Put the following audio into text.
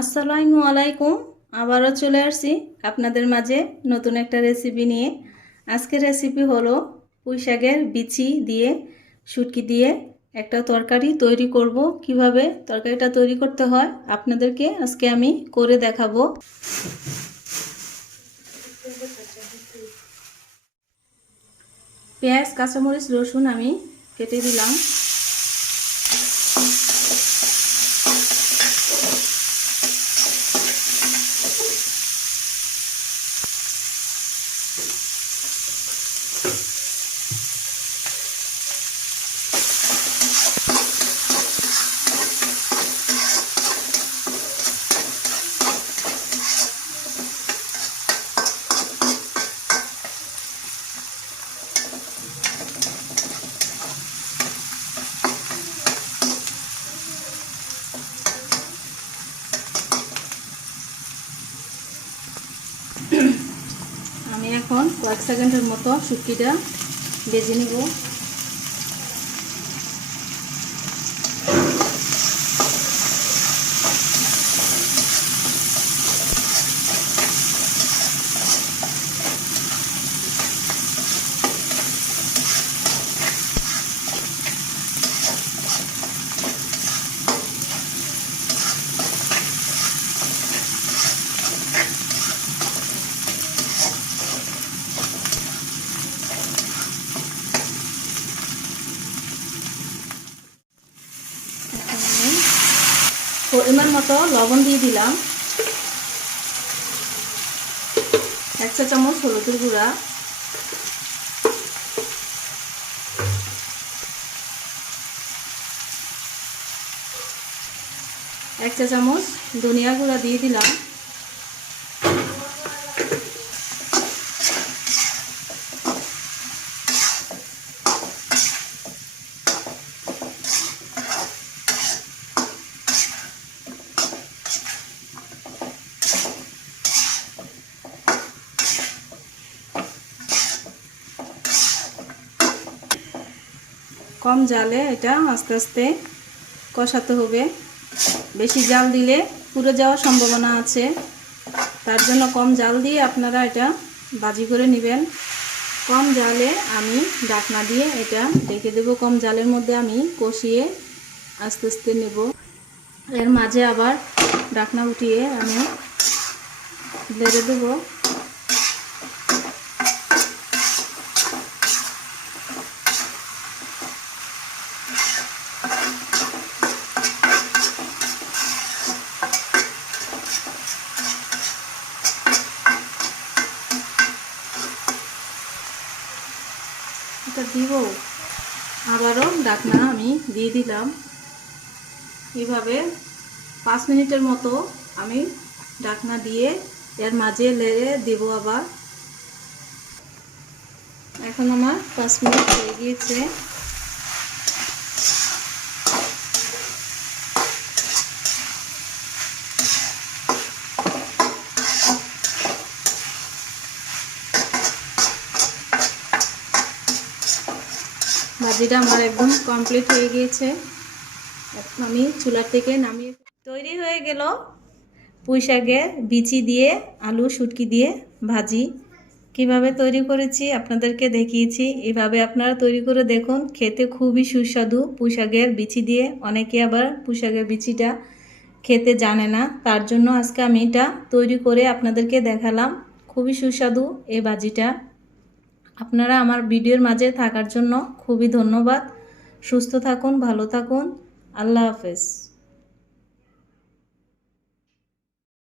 আসসালামু আলাইকুম। আবারও চলে আসছি আপনাদের মাঝে নতুন একটা রেসিপি নিয়ে। আজকের রেসিপি হলো পুঁই শাকের বিচি দিয়ে শুটকি দিয়ে একটা তরকারি তৈরি করব। কিভাবে তরকারিটা তৈরি করতে হয় আপনাদেরকে আজকে আমি করে দেখাবো। পেঁয়াজ, কাঁচামরিচ, রসুন আমি কেটে দিলাম। আমি এখন কয়েক সেকেন্ডের মতো শুটকিটা ভেজে নিব। পরিমাণ মতো লবণ দিয়ে দিলাম, 1 চা চামচ হলুদের গুঁড়া, 1 চা চামচ ধনিয়া গুঁড়া দিয়ে দিলাম, কম জালে এটা আস্তে আস্তে কষাতে হবে। বেশি জাল দিলে পুড়ে যাওয়ার সম্ভাবনা আছে, তার জন্য কম জাল দিয়ে আপনারা এটা ভাজি করে নেবেন। কম জালে আমি ঢাকনা দিয়ে এটা ঢেকে দেব। কম জালের মধ্যে আমি কষিয়ে আস্তে আস্তে নেব। এর মাঝে আবার ঢাকনা উঠিয়ে আমি নেড়ে দেব। এটা দিব, আবারও ঢাকনা আমি দিয়ে দিলাম। এভাবে 5 মিনিটের মতো আমি ঢাকনা দিয়ে এর মাঝে লেড়ে দেব আবার। এখন আমার 5 মিনিট হয়ে গিয়েছে। ভাজিটা আমার একদম কমপ্লিট হয়ে গিয়েছে। এখন আমি চুলা থেকে নামিয়ে তৈরি হয়ে গেল পুঁই শাকের বিচি দিয়ে আলু শুটকি দিয়ে ভাজি। কিভাবে তৈরি করেছি আপনাদেরকে দেখিয়েছি। এভাবে আপনারা তৈরি করে দেখুন, খেতে খুবই সুস্বাদু। পুঁই শাকের বিচি দিয়ে অনেকে আবার পুঁই শাকের বিচিটা খেতে জানে না, তার জন্য আজকে আমি এটা তৈরি করে আপনাদেরকে দেখালাম। খুবই সুস্বাদু এই ভাজিটা। আপনারা আমার ভিডিওর মাঝে থাকার জন্য খুবই ধন্যবাদ। সুস্থ থাকুন, ভালো থাকুন। আল্লাহ হাফেজ।